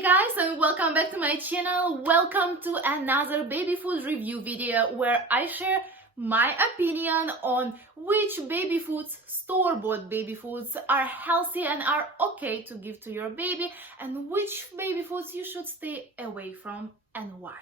Hey guys, and welcome back to my channel. Welcome to another baby food review video where I share my opinion on which baby foods, store-bought baby foods, are healthy and are okay to give to your baby, and which baby foods you should stay away from and why.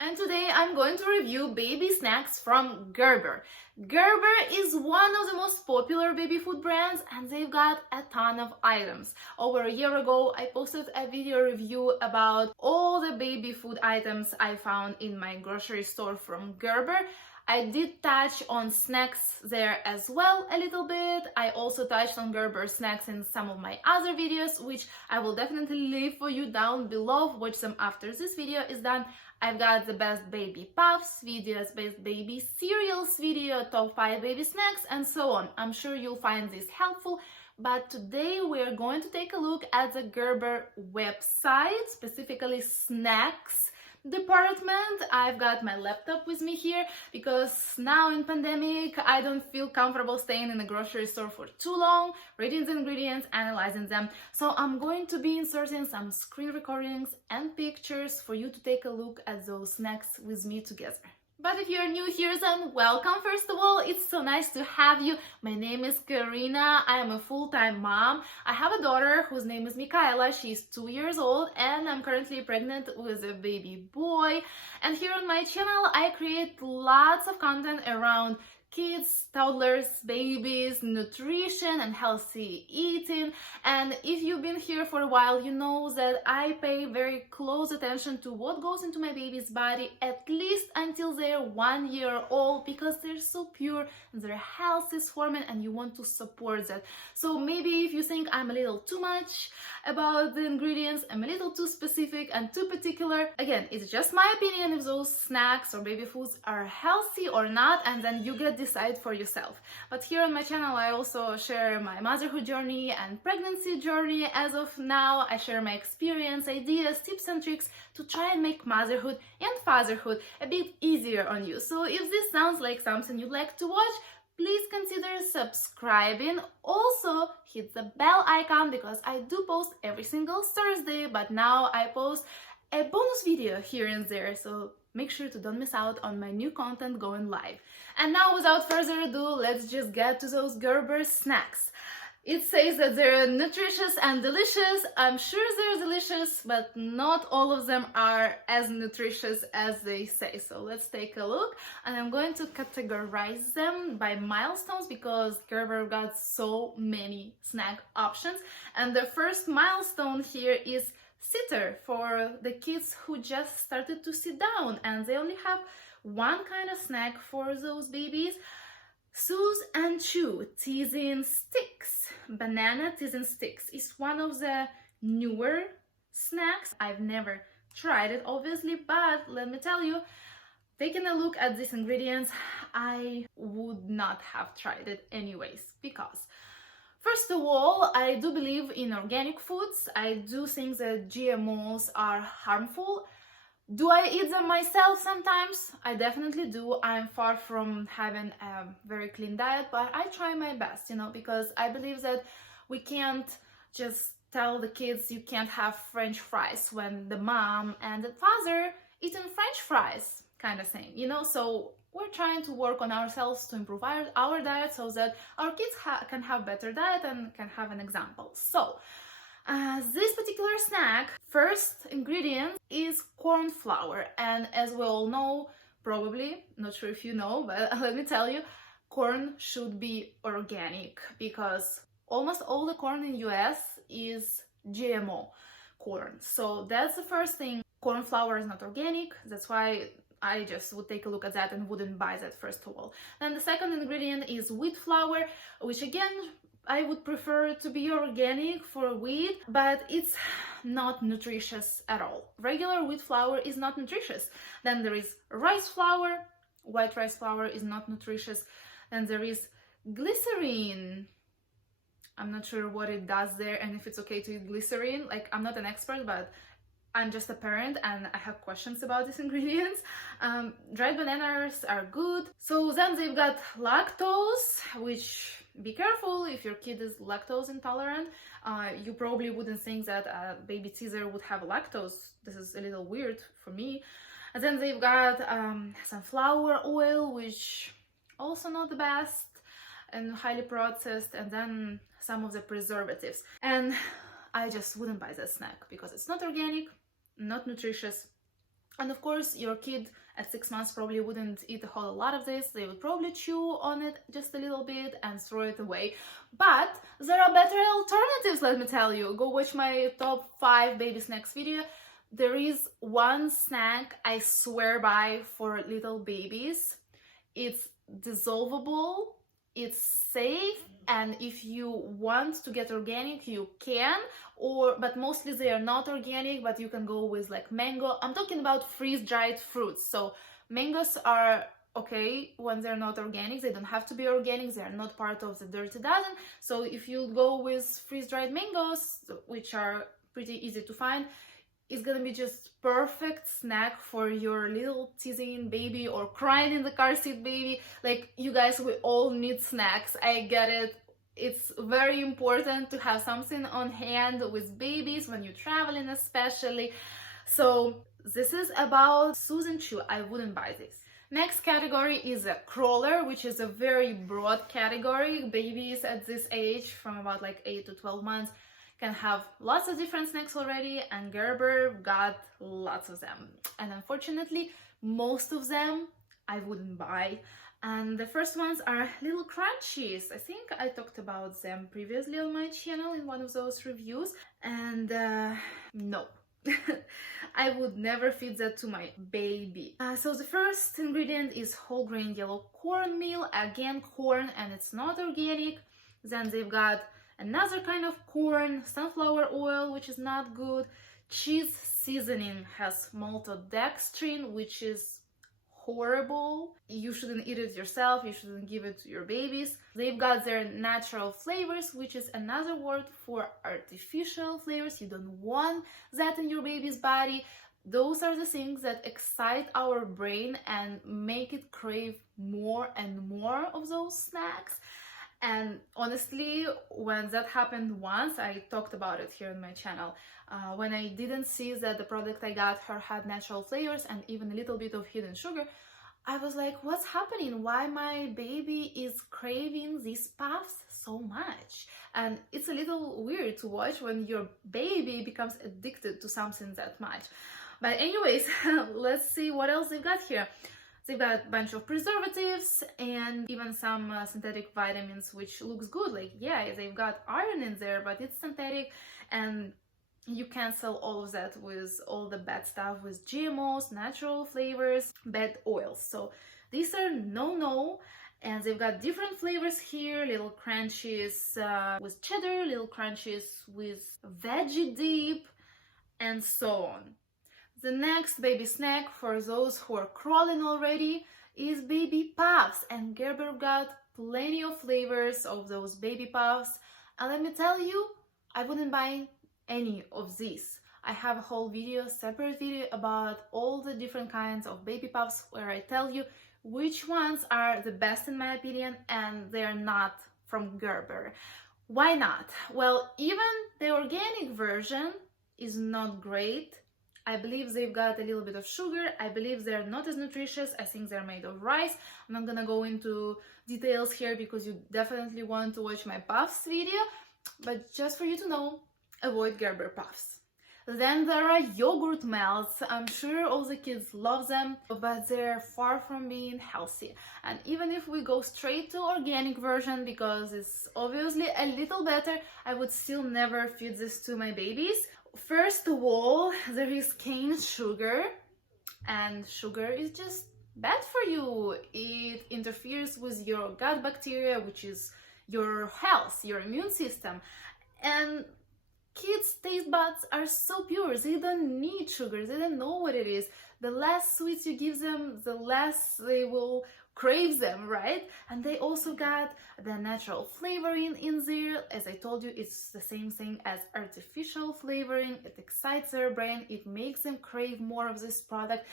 And today I'm going to review baby snacks from Gerber. Gerber is one of the most popular baby food brands and they've got a ton of items. Over a year ago, I posted a video review about all the baby food items I found in my grocery store from Gerber. I did touch on snacks there as well a little bit. I also touched on Gerber snacks in some of my other videos, which I will definitely leave for you down below. Watch them after this video is done. I've got the best baby puffs videos, best baby cereals video, top 5 baby snacks, and so on. I'm sure you'll find this helpful. But today we're going to take a look at the Gerber website, specifically snacks department. I've got my laptop with me here because now in pandemic I don't feel comfortable staying in the grocery store for too long, reading the ingredients, analyzing them. So I'm going to be inserting some screen recordings and pictures for you to take a look at those snacks with me together. But if you're new here, then welcome. First of all, it's so nice to have you. My name is Karyna. I am a full-time mom. I have a daughter whose name is Michaela. She's 2 years old and I'm currently pregnant with a baby boy. And here on my channel, I create lots of content around kids, toddlers, babies, nutrition and healthy eating. And if you've been here for a while, you know that I pay very close attention to what goes into my baby's body, at least until they're 1 year old, because they're so pure and their health is forming and you want to support that. So maybe if you think I'm a little too much about the ingredients, I'm a little too specific and too particular, again, it's just my opinion if those snacks or baby foods are healthy or not, and then you get decide for yourself. But here on my channel I also share my motherhood journey and pregnancy journey. As of now, I share my experience, ideas, tips and tricks to try and make motherhood and fatherhood a bit easier on you. So if this sounds like something you'd like to watch, please consider subscribing. Also hit the bell icon because I do post every single Thursday, but now I post a bonus video here and there, so make sure to don't miss out on my new content going live. And now, without further ado, let's just get to those Gerber snacks. It says that they're nutritious and delicious. I'm sure they're delicious, but not all of them are as nutritious as they say. So let's take a look. And I'm going to categorize them by milestones because Gerber got so many snack options. And the first milestone here is sitter, for the kids who just started to sit down and they only have one kind of snack for those babies. Soothe and chew teasing sticks. Banana teasing sticks is one of the newer snacks. I've never tried it obviously, but let me tell you, taking a look at these ingredients, I would not have tried it anyways, because first of all, I do believe in organic foods. I do think that GMOs are harmful. Do I eat them myself sometimes? I definitely do. I'm far from having a very clean diet, but I try my best, because I believe that we can't just tell the kids you can't have French fries when the mom and the father eating French fries, kind of thing, So we're trying to work on ourselves to improve our diet so that our kids can have better diet and can have an example. So this particular snack, first ingredient is corn flour. And as we all know, probably, not sure if you know, but let me tell you, corn should be organic because almost all the corn in US is GMO corn. So that's the first thing. Corn flour is not organic. That's why I just would take a look at that and wouldn't buy that first of all. Then the second ingredient is wheat flour, which again, I would prefer to be organic for wheat, but it's not nutritious at all. Regular wheat flour is not nutritious. Then there is rice flour. White rice flour is not nutritious. Then there is glycerine. I'm not sure what it does there and if it's okay to eat glycerine. Like, I'm not an expert, but I'm just a parent and I have questions about these ingredients. Dried bananas are good. So then they've got lactose, which be careful if your kid is lactose intolerant. You probably wouldn't think that a baby teaser would have lactose. This is a little weird for me. And then they've got sunflower oil, which also not the best and highly processed, and then some of the preservatives. And I just wouldn't buy that snack because it's not organic, not nutritious. And of course, your kid at 6 months probably wouldn't eat a whole lot of this. They would probably chew on it just a little bit and throw it away. But there are better alternatives, let me tell you. Go watch my top 5 baby snacks video. There is one snack I swear by for little babies. It's dissolvable, it's safe, and if you want to get organic, you can, but mostly they are not organic, but you can go with like mango. I'm talking about freeze-dried fruits. So mangoes are okay when they're not organic. They don't have to be organic. They are not part of the Dirty Dozen. So if you go with freeze-dried mangoes, which are pretty easy to find, it's gonna be just perfect snack for your little teething baby or crying in the car seat baby. Like, you guys, we all need snacks. I get it. It's very important to have something on hand with babies when you're traveling, especially. So this is about Susan Chew. I wouldn't buy this. Next category is a crawler, which is a very broad category. Babies at this age, from about like 8 to 12 months, can have lots of different snacks already, and Gerber got lots of them. And unfortunately, most of them I wouldn't buy. And the first ones are little crunchies. I think I talked about them previously on my channel in one of those reviews. And no, I would never feed that to my baby. So the first ingredient is whole grain yellow cornmeal. Again, corn, and it's not organic. Then they've got another kind of corn, sunflower oil, which is not good. Cheese seasoning has maltodextrin, which is horrible. You shouldn't eat it yourself. You shouldn't give it to your babies. They've got their natural flavors, which is another word for artificial flavors. You don't want that in your baby's body. Those are the things that excite our brain and make it crave more and more of those snacks. And honestly, when that happened once, I talked about it here on my channel, when I didn't see that the product I got her had natural flavors and even a little bit of hidden sugar, I was like, what's happening? Why my baby is craving these puffs so much? And it's a little weird to watch when your baby becomes addicted to something that much. But anyways, let's see what else they've got here. They've got a bunch of preservatives and even some synthetic vitamins, which looks good. Like, yeah, they've got iron in there, but it's synthetic, and you cancel all of that with all the bad stuff with GMOs, natural flavors, bad oils. So these are no, and they've got different flavors here. Little crunchies with cheddar, little crunchies with veggie dip, and so on. The next baby snack for those who are crawling already is baby puffs, and Gerber got plenty of flavors of those baby puffs. And let me tell you, I wouldn't buy any of these. I have a whole video, separate video about all the different kinds of baby puffs where I tell you which ones are the best in my opinion, and they're not from Gerber. Why not? Well, even the organic version is not great. I believe they've got a little bit of sugar. I believe they're not as nutritious. I think they're made of rice. I'm not gonna go into details here because you definitely want to watch my puffs video, but just for you to know, avoid Gerber puffs. Then there are yogurt melts. I'm sure all the kids love them, but they're far from being healthy. And even if we go straight to organic version, because it's obviously a little better, I would still never feed this to my babies. First of all, there is cane sugar, and sugar is just bad for you. It interferes with your gut bacteria, which is your health, your immune system. And kids' taste buds are so pure, they don't need sugar, they don't know what it is. The less sweets you give them, the less they will crave them, right? And they also got the natural flavoring in there. As I told you, it's the same thing as artificial flavoring. It excites their brain, it makes them crave more of this product.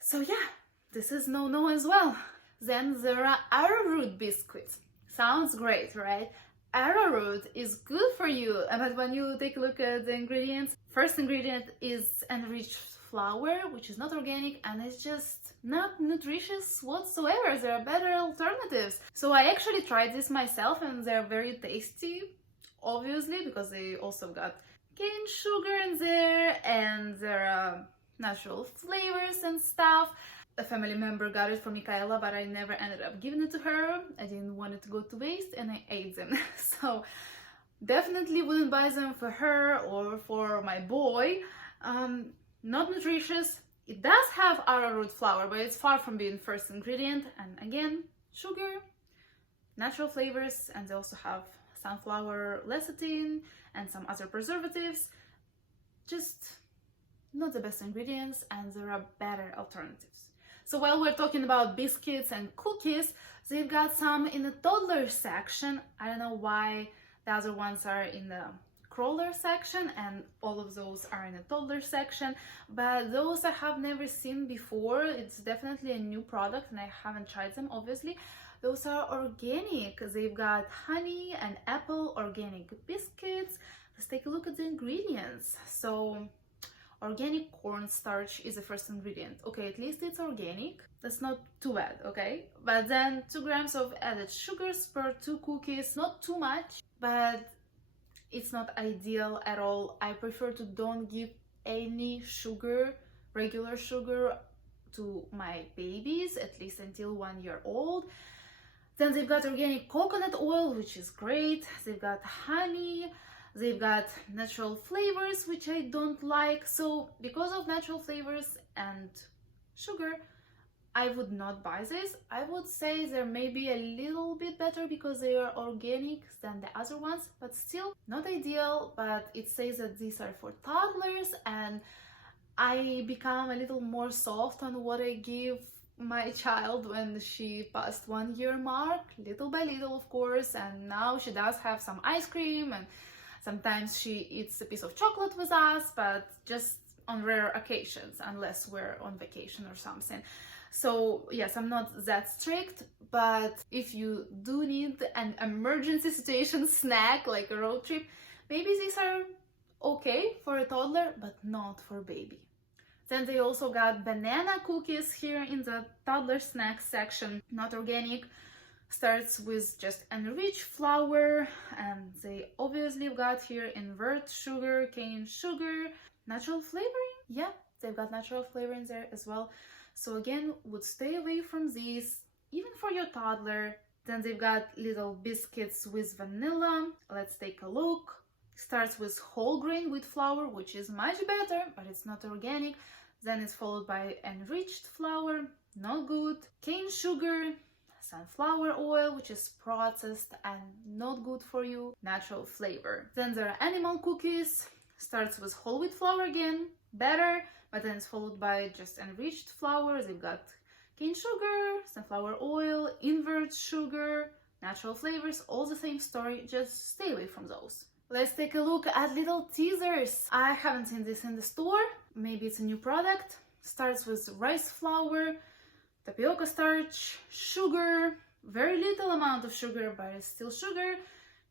So yeah, this is no as well. Then there are arrowroot biscuits. Sounds great, right? Arrowroot is good for you, but when you take a look at the ingredients, first ingredient is enriched flour, which is not organic and it's just not nutritious whatsoever. There are better alternatives. So I actually tried this myself and they're very tasty, obviously, because they also got cane sugar in there and there are natural flavors and stuff. A family member got it for Michaela, but I never ended up giving it to her. I didn't want it to go to waste and I ate them. So definitely wouldn't buy them for her or for my boy. Not nutritious. It does have arrowroot flour, but it's far from being first ingredient. And again, sugar, natural flavors, and they also have sunflower lecithin and some other preservatives. Just not the best ingredients, and there are better alternatives. So while we're talking about biscuits and cookies, they've got some in the toddler section. I don't know why the other ones are in the crawler section and all of those are in the toddler section, but those I have never seen before. It's definitely a new product and I haven't tried them, obviously. Those are organic. They've got honey and apple organic biscuits. Let's take a look at the ingredients. So organic cornstarch is the first ingredient. Okay, at least it's organic. That's not too bad, okay? But then 2 grams of added sugars per 2 cookies. Not too much, but it's not ideal at all. I prefer to don't give any sugar, regular sugar, to my babies, at least until 1 year old. Then they've got organic coconut oil, which is great. They've got honey. They've got natural flavors, which I don't like. So because of natural flavors and sugar, I would not buy this. I would say they're maybe a little bit better because they are organic than the other ones, but still not ideal. But it says that these are for toddlers, and I become a little more soft on what I give my child when she passed 1 year mark, little by little, of course. And now she does have some ice cream and sometimes she eats a piece of chocolate with us, but just on rare occasions, unless we're on vacation or something. So yes, I'm not that strict, but if you do need an emergency situation snack, like a road trip, maybe these are okay for a toddler, but not for baby. Then they also got banana cookies here in the toddler snack section, not organic. Starts with just enriched flour, and they obviously got here invert sugar, cane sugar, natural flavoring. Yeah, they've got natural flavoring there as well. So again, would stay away from these, even for your toddler. Then they've got little biscuits with vanilla. Let's take a look. Starts with whole grain wheat flour, which is much better, but it's not organic. Then it's followed by enriched flour, not good. Cane sugar, sunflower oil, which is processed and not good for you. Natural flavor. Then there are animal cookies. Starts with whole wheat flour again, better, but then it's followed by just enriched flour. They've got cane sugar, sunflower oil, invert sugar, natural flavors, all the same story. Just stay away from those. Let's take a look at little teasers. I haven't seen this in the store. Maybe it's a new product. Starts with rice flour, tapioca starch, sugar, very little amount of sugar, but it's still sugar,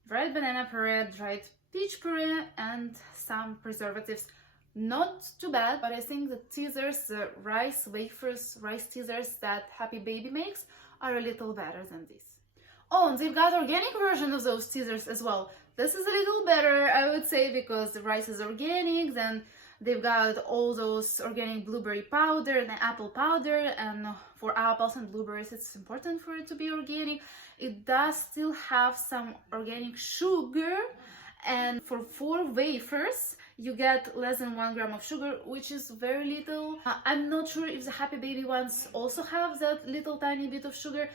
dried banana puree, dried peach puree, and some preservatives. Not too bad, but I think the teasers, the rice wafers, rice teasers that Happy Baby makes are a little better than this. Oh, and they've got organic version of those teasers as well. This is a little better, I would say, because the rice is organic. Then they've got all those organic blueberry powder and apple powder, and for apples and blueberries it's important for it to be organic. It does still have some organic sugar, and for 4 wafers you get less than 1 gram of sugar, which is very little. I'm not sure if the Happy Baby ones also have that little tiny bit of sugar,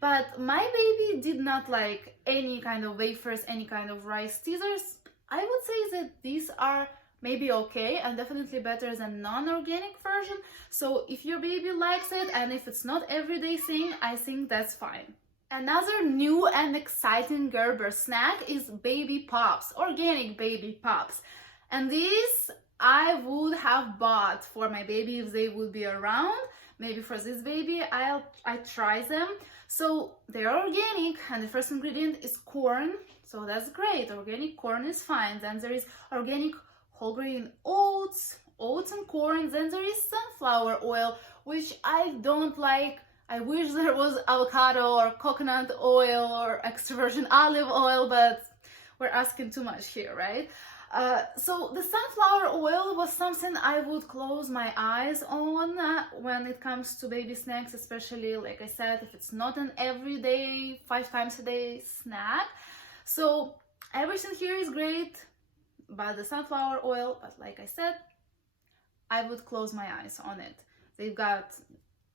but my baby did not like any kind of wafers, any kind of rice teasers. I would say that these are maybe okay and definitely better than non-organic version. So if your baby likes it and if it's not everyday thing, I think that's fine. Another new and exciting Gerber snack is baby pops, organic baby pops. And these I would have bought for my baby if they would be around, maybe for this baby I try them. So they're organic, and the first ingredient is corn, so that's great. Organic corn is fine. Then there is organic whole grain oats and corn. Then there is sunflower oil, which I don't like. I wish there was avocado or coconut oil or extra virgin olive oil, but we're asking too much here, right? So the sunflower oil was something I would close my eyes on when it comes to baby snacks, especially, like I said, if it's not an everyday, 5 times a day snack. So everything here is great, but the sunflower oil, but like I said, I would close my eyes on it. They've got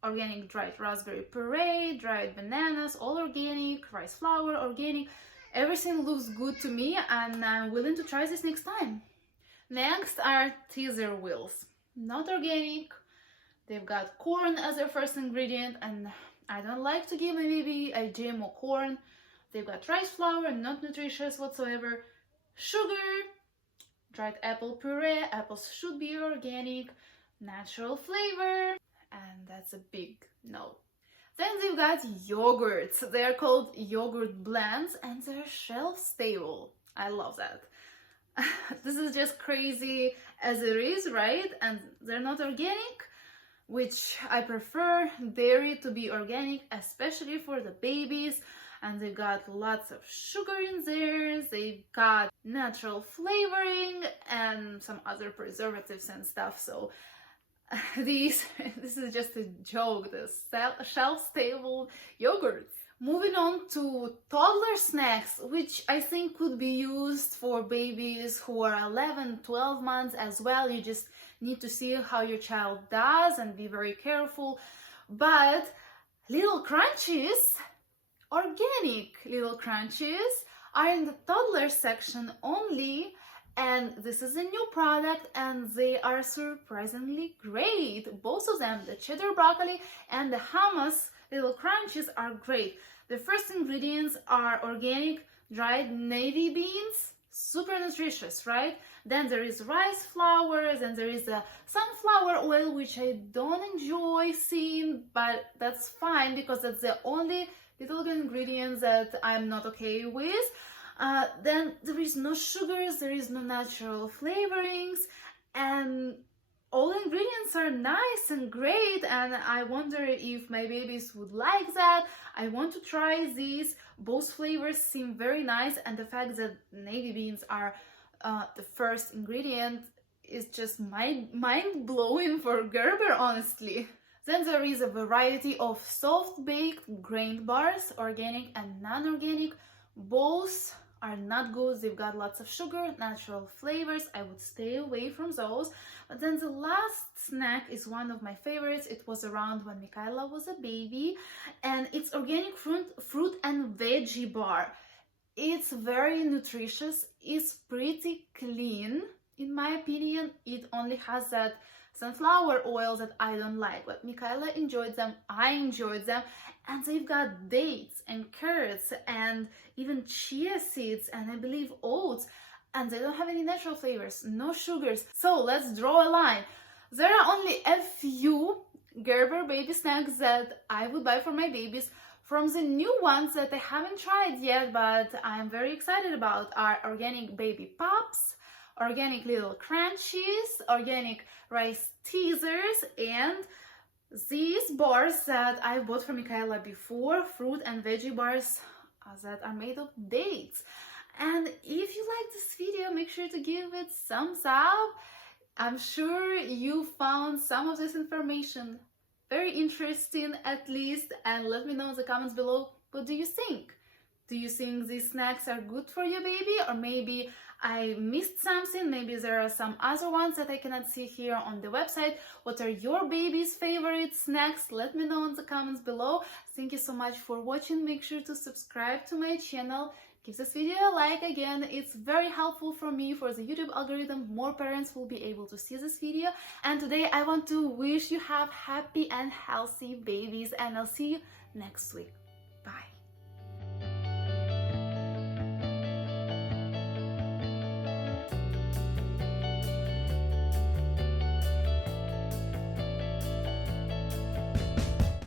organic dried raspberry puree, dried bananas, all organic, rice flour, organic. Everything looks good to me, and I'm willing to try this next time. Next are teaser wheels. Not organic. They've got corn as their first ingredient, and I don't like to give my baby a GMO corn. They've got rice flour, not nutritious whatsoever. Sugar, dried apple puree. Apples should be organic. Natural flavor, and that's a big no. Then they've got yogurts. They're called yogurt blends, and they're shelf stable. I love that. This is just crazy as it is, right? And they're not organic, which I prefer dairy to be organic, especially for the babies. And they've got lots of sugar in there. They've got natural flavoring and some other preservatives and stuff. So this is just a joke, the shelf-stable yogurts. Moving on to toddler snacks, which I think could be used for babies who are 11, 12 months as well. You just need to see how your child does and be very careful. But little crunchies, organic little crunchies, are in the toddler section only. And this is a new product, and they are surprisingly great. Both of them, the cheddar broccoli and the hummus little crunchies, are great. The first ingredients are organic dried navy beans, super nutritious, right? Then there is rice flour, then there is a sunflower oil, which I don't enjoy seeing, but that's fine because that's the only little ingredients that I'm not okay with. Then there is no sugars, there is no natural flavorings, and all ingredients are nice and great, and I wonder if my babies would like that. I want to try these. Both flavors seem very nice, and the fact that navy beans are the first ingredient is just mind-blowing for Gerber, honestly. Then there is a variety of soft-baked grain bars, organic and non-organic. Both are not good. They've got lots of sugar, natural flavors. I would stay away from those. But then the last snack is one of my favorites. It was around when Michaela was a baby, and it's organic fruit and veggie bar. It's very nutritious. It's pretty clean, in my opinion. It only has that sunflower oil that I don't like, but Michaela enjoyed them, I enjoyed them, and they've got dates and carrots and even chia seeds and I believe oats, and they don't have any natural flavors, no sugars. So let's draw a line. There are only a few Gerber baby snacks that I would buy for my babies. From the new ones that I haven't tried yet, but I'm very excited about, are organic baby pops, organic little crunchies, organic rice teasers, and these bars that I bought for Michaela before, fruit and veggie bars that are made of dates. And if you like this video, make sure to give it thumbs up. I'm sure you found some of this information very interesting at least, and let me know in the comments below, what do you think? Do you think these snacks are good for your baby, or maybe I missed something? Maybe there are some other ones that I cannot see here on the website. What are your baby's favorite snacks? Let me know in the comments below. Thank you so much for watching. Make sure to subscribe to my channel. Give this video a like again. It's very helpful for me, for the YouTube algorithm. More parents will be able to see this video. And today I want to wish you have happy and healthy babies, and I'll see you next week. Bye.